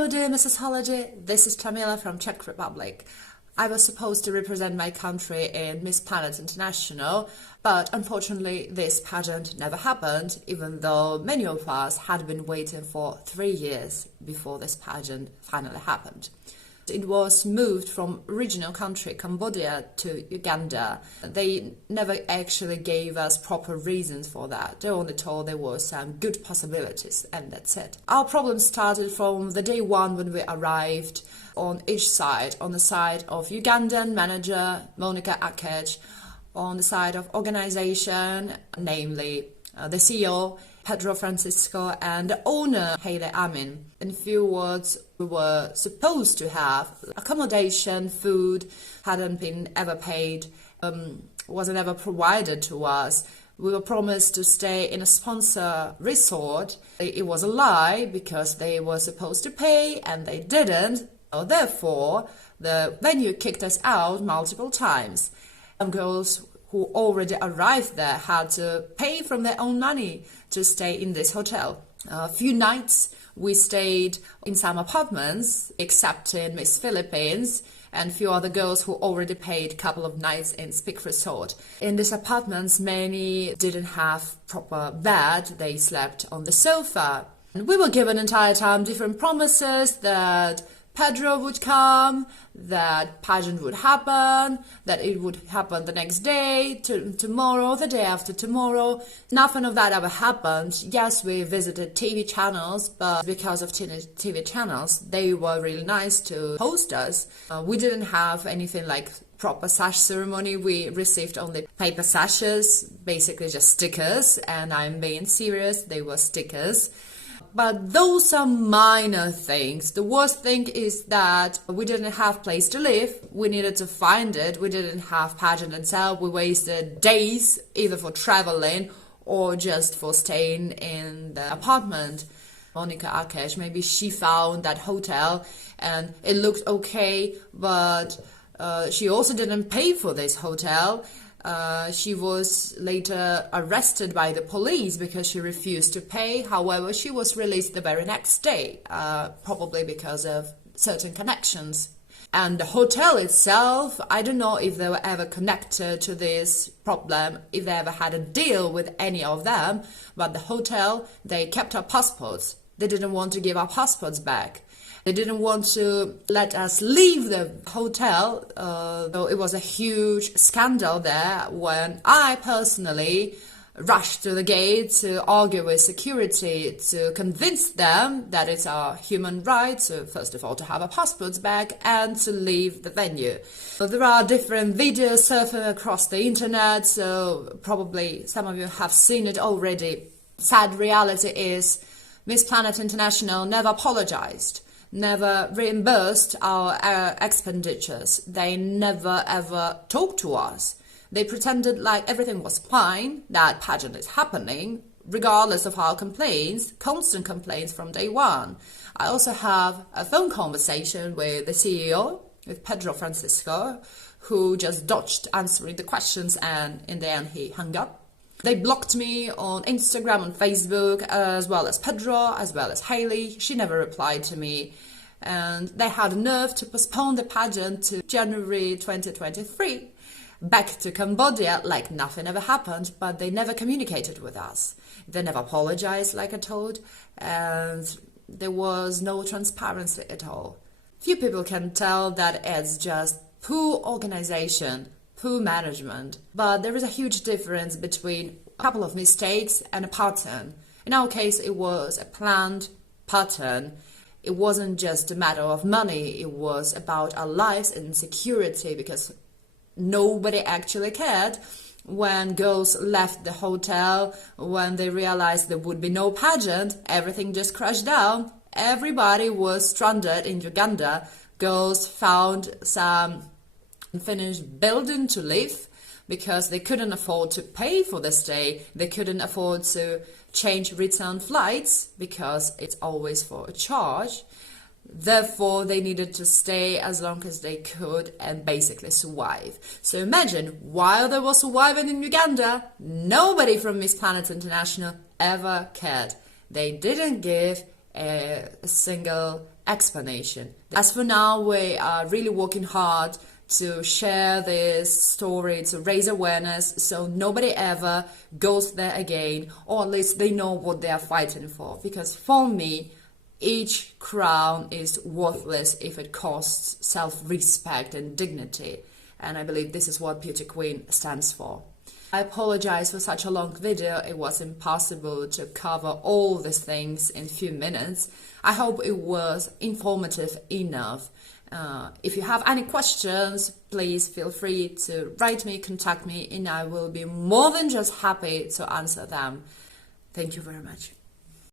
Hello dear Missosology, this is Tamila from Czech Republic. I was supposed to represent my country in Miss Planet International, but unfortunately this pageant never happened, even though many of us had been waiting for 3 years before this pageant finally happened. It was moved from original country Cambodia to Uganda. They never actually gave us proper reasons for that. They only told there were some good possibilities, and that's it. Our problem started from the day one when we arrived on each side. On the side of Ugandan manager Monica Akech, on the side of organization, namely the CEO Pedro Francisco and the owner Haile Amin. In few words, we were supposed to have accommodation, food, hadn't been ever paid, wasn't ever provided to us. We were promised to stay in a sponsor resort. It was a lie because they were supposed to pay and they didn't. Therefore, the venue kicked us out multiple times. Some girls who already arrived there had to pay from their own money to stay in this hotel. A few nights we stayed in some apartments, except in Miss Philippines, and few other girls who already paid a couple of nights in Speak Resort. In these apartments, many didn't have proper bed, they slept on the sofa. And we were given entire time different promises that Pedro would come, that pageant would happen, that it would happen the next day, tomorrow, the day after tomorrow. Nothing of that ever happened. Yes, we visited TV channels, but because of TV channels, they were really nice to host us. We didn't have anything like proper sash ceremony. We received only paper sashes, basically just stickers, and I'm being serious, they were stickers. But those are minor things. The worst thing is that we didn't have place to live. We needed to find it. We didn't have pageant and sell. We wasted days either for traveling or just for staying in the apartment. Monica Akech, maybe she found that hotel and it looked okay, but she also didn't pay for this hotel. She was later arrested by the police because she refused to pay. However, she was released the very next day, probably because of certain connections. And the hotel itself, I don't know if they were ever connected to this problem, if they ever had a deal with any of them, but the hotel, they kept our passports. They didn't want to give our passports back. They didn't want to let us leave the hotel, though it was a huge scandal there when I personally rushed to the gate to argue with security to convince them that it's our human right to, first of all, to have our passports back and to leave the venue. So there are different videos surfing across the internet, so probably some of you have seen it already. Sad reality is Miss Planet International never apologized. Never reimbursed our expenditures. They never ever talked to us. They pretended like everything was fine, that pageant is happening, regardless of our complaints, constant complaints from day one. I also have a phone conversation with the CEO, with Pedro Francisco, who just dodged answering the questions and in the end he hung up. They blocked me on Instagram and Facebook, as well as Pedro, as well as Hailey. She never replied to me. And they had nerve to postpone the pageant to January 2023, back to Cambodia, like nothing ever happened, but they never communicated with us. They never apologized, like I told, and there was no transparency at all. Few people can tell that it's just poor organization, poor management, but there is a huge difference between a couple of mistakes and a pattern. In our case, it was a planned pattern. It wasn't just a matter of money, it was about our lives and security, because nobody actually cared when girls left the hotel, when they realized there would be no pageant, everything just crashed down. Everybody was stranded in Uganda. Girls found some unfinished building to live because they couldn't afford to pay for the stay. They couldn't afford to change return flights because it's always for a charge. Therefore, they needed to stay as long as they could and basically survive. So imagine, while they were surviving in Uganda, nobody from Miss Planet International ever cared. They didn't give a single explanation. As for now, we are really working hard to share this story, to raise awareness, so nobody ever goes there again, or at least they know what they are fighting for. Because for me, each crown is worthless if it costs self-respect and dignity. And I believe this is what Beauty Queen stands for. I apologize for such a long video. It was impossible to cover all these things in a few minutes. I hope it was informative enough. If you have any questions, please feel free to write me, contact me, and I will be more than just happy to answer them. Thank you very much.